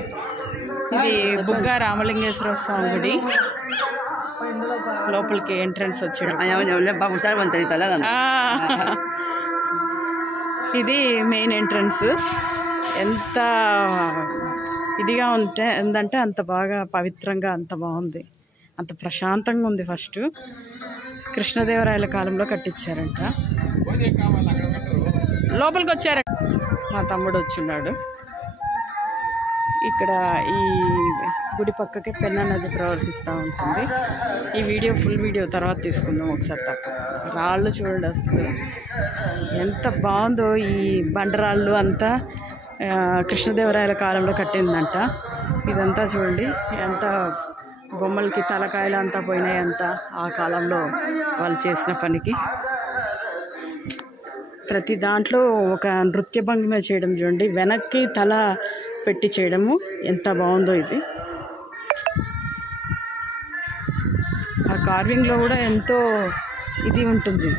ఇది బుగ్గ రామలింగేశ్వర స్వామి గుడి లోపలికి ఎంట్రన్స్ వచ్చాడు. ఇది మెయిన్ ఎంట్రన్స్. ఎంత ఇదిగా ఉందంటే అంత బాగా పవిత్రంగా, అంత బాగుంది, అంత ప్రశాంతంగా ఉంది. ఫస్ట్ కృష్ణదేవరాయల కాలంలో కట్టించారంట. లోపలికి వచ్చారంట. మా తమ్ముడు వచ్చిన్నాడు. ఇక్కడ ఈ గుడి పక్కకే పెన్నా నది ప్రవర్తిస్తూ ఉంటుంది. ఈ వీడియో ఫుల్ వీడియో తర్వాత తీసుకుందాం ఒకసారి. తప్ప రాళ్ళు చూడండి అసలు ఎంత బాగుందో. ఈ బండరాళ్ళు అంతా కృష్ణదేవరాయల కాలంలో కట్టిందంట. ఇదంతా చూడండి ఎంత బొమ్మలకి తలకాయలు అంతా పోయినాయి అంతా ఆ కాలంలో వాళ్ళు చేసిన పనికి. ప్రతి దాంట్లో ఒక నృత్య భంగిమ చేయడం చూడండి, వెనక్కి తల పెట్టి చేయడము ఎంత బాగుందో. ఇది ఆ కార్వింగ్లో కూడా ఎంతో ఇది ఉంటుంది.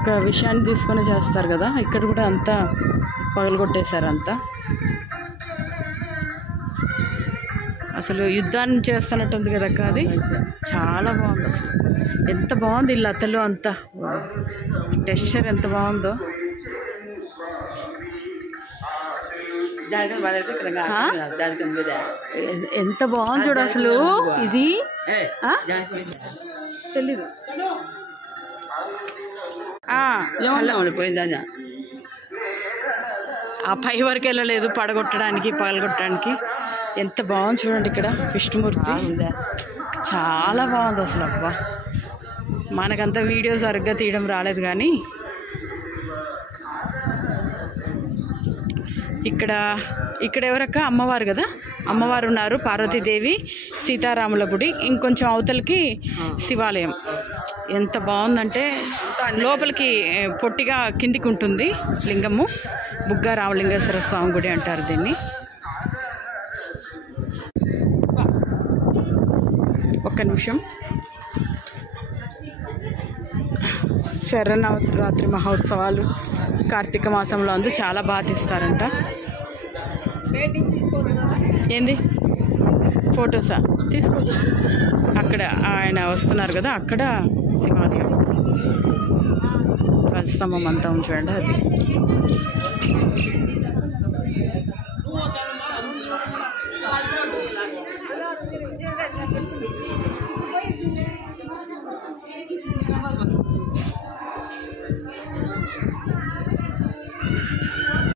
ఒక విషయాన్ని తీసుకొని చేస్తారు కదా, ఇక్కడ కూడా అంతా పగలగొట్టేశారు. అంతా అసలు యుద్ధాన్ని చేస్తున్నట్టుంది కదా అక్క. అది చాలా బాగుంది అసలు. ఎంత బాగుంది ఇల్లు అతలు అంతా, టెక్స్చర్ ఎంత బాగుందో. ఎంత బాగుంది చూడు అసలు. ఇది తెలీదు ఆ పై వరకు వెళ్ళలేదు, పడగొట్టడానికి పగలగొట్టడానికి. ఎంత బాగుంది చూడండి. ఇక్కడ విష్ణుమూర్తి చాలా బాగుంది అసలు. అబ్బా మనకంత వీడియో సరిగ్గా తీయడం రాలేదు కానీ ఇక్కడ ఎవరక్క అమ్మవారు కదా, అమ్మవారు ఉన్నారు. పార్వతీదేవి, సీతారాముల గుడి, ఇంకొంచెం అవతలకి శివాలయం. ఎంత బాగుందంటే లోపలికి పొట్టిగా కిందికి ఉంటుంది లింగము. బుగ్గ రామలింగేశ్వర స్వామి గుడి అంటారు దీన్ని. ఒక్క నిమిషం. శరన్నవరాత్రి మహోత్సవాలు కార్తీక మాసంలో అందు చాలా బాగా తీస్తారంట. ఏంది ఫొటోసా తీసుకోవచ్చు. అక్కడ ఆయన వస్తున్నారు కదా, అక్కడ శివాలయం ధ్వజస్తంభం అంతా చూడండి. అది